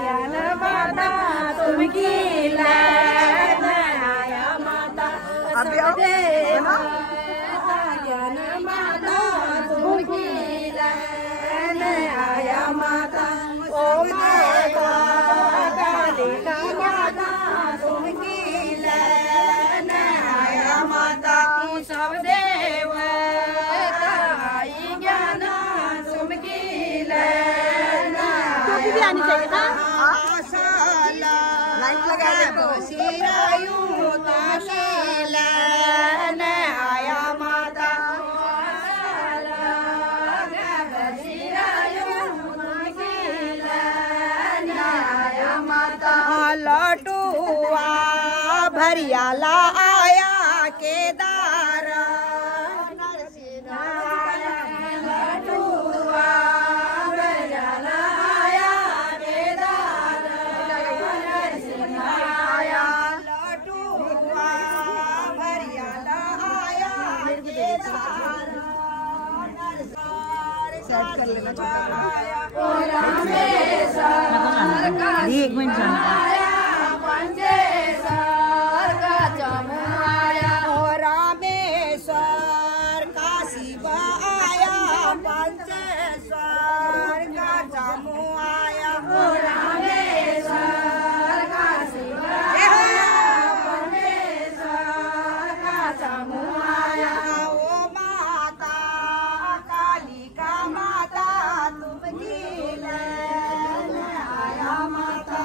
ज्ञान माता तुमकी लैन आया माता सदेव ज्ञान माता तुमकी लैन आया माता ओ माता कालिका माता तुमकी लैन आया माता सब देव ज्ञान तुमकी लैन भी आनी चाहिए था लाइन लगा देखो आया माता आया माता लटुआ भरियाला आया केदार कर लेना एक मिनट रामेश्वर काशी आया पंचेश्वर का जमू आया रामेश्वर काशी पंचेश्वर का जमू आया ओ माता कालिका माता तुमकी लैन आया माता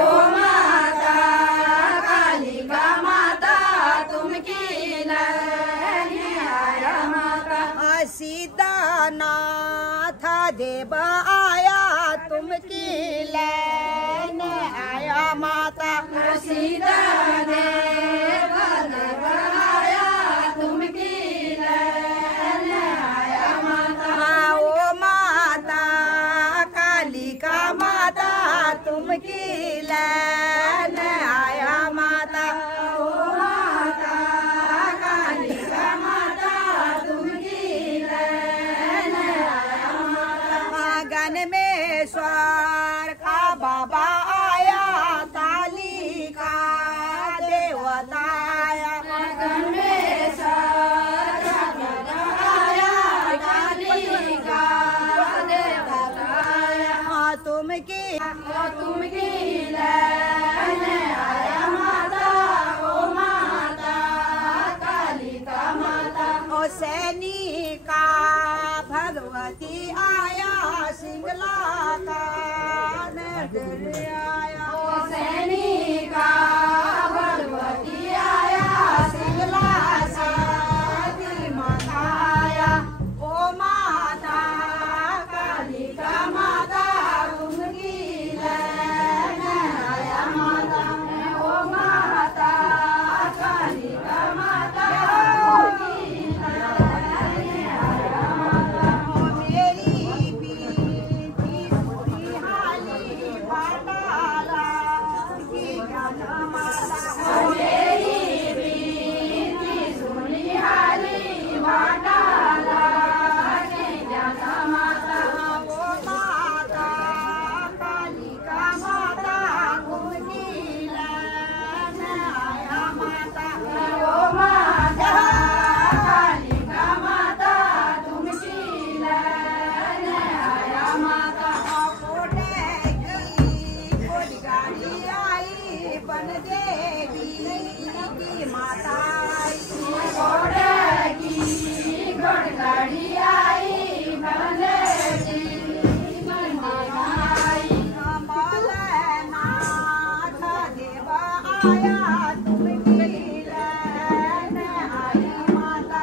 ओ माता कालिका माता तुमकी लैन आया माता सीतानाथ देव आया तुमकी लैन आया माता सीता देव आया तुमकी लैन आया माता ओ माता कालिका माता तुमकी लैन आया माता ओ माता कालिका माता तुमकी लैन आया माता गन में स्वर का बाबा आया ताली का देवता आया गन में स्वर का बाबा आया ताली का देवता आया तुमकी लैन आया माता ओ माता कालिका माता ओ सैनिका भगवती आया सिंगला का नगर आया ओ सैनिका भगवती आया सिंगला सा माता आया ओ माता कालिका माता तुमकी लैन आया माता ओ माता कालिका माता तुमकी लैन आया माता ओ मेरी बीती सुनी हाली बाटाला की ज्ञान माता ओ मेरी बीती सुनी हाली बाटाला की ज्ञान माता ओ माता कालिका माता तुमकी लैन आया माता ओ माता कालिका माता तुमकी लैन आया माता कोट गाड़ी आई बन देगी की माता कोट गाड़ी आई बन देगी नाथ देव आया तुमकी लैन आई माता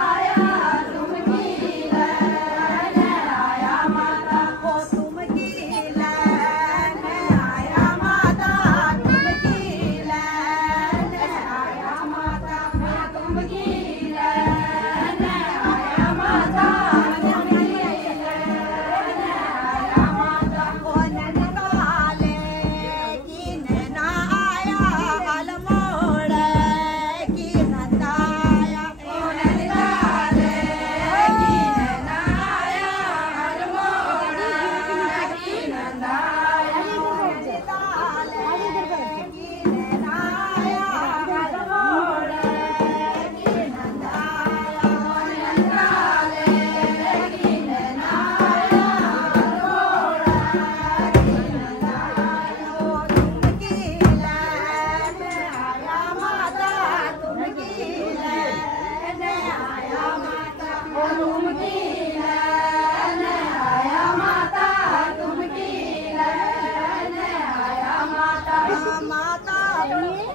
आया तुमकी लैन आया माता ओ तुमकी लैन आया माता तुमकी लैन आया माता तुमकी लैन आया माता तुमकी लैन आया माता ओ ननकाले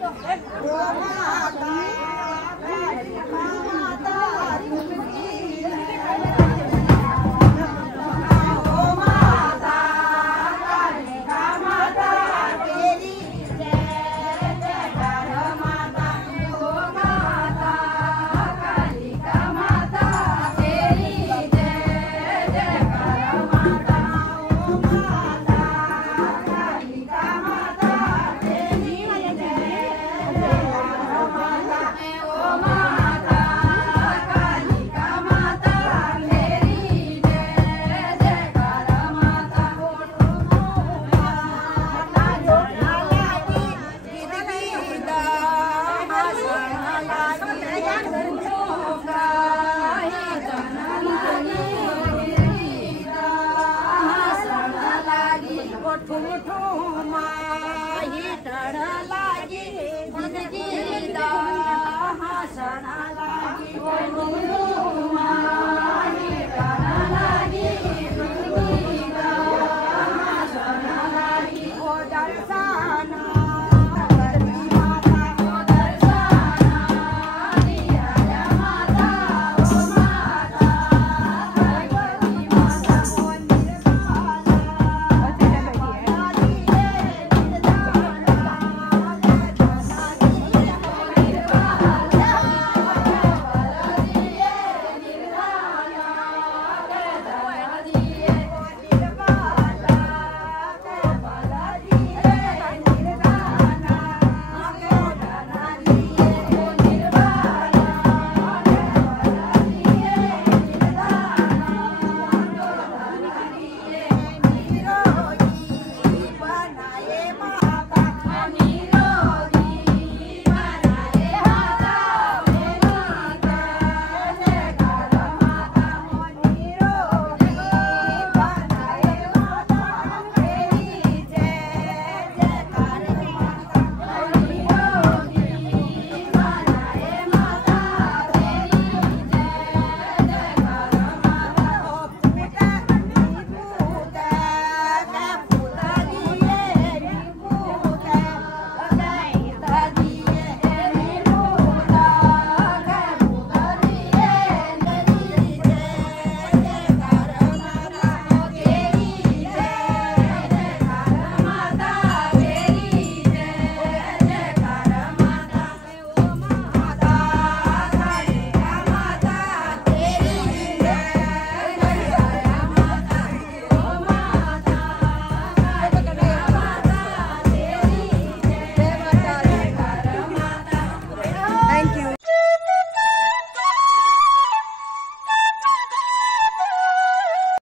गो माता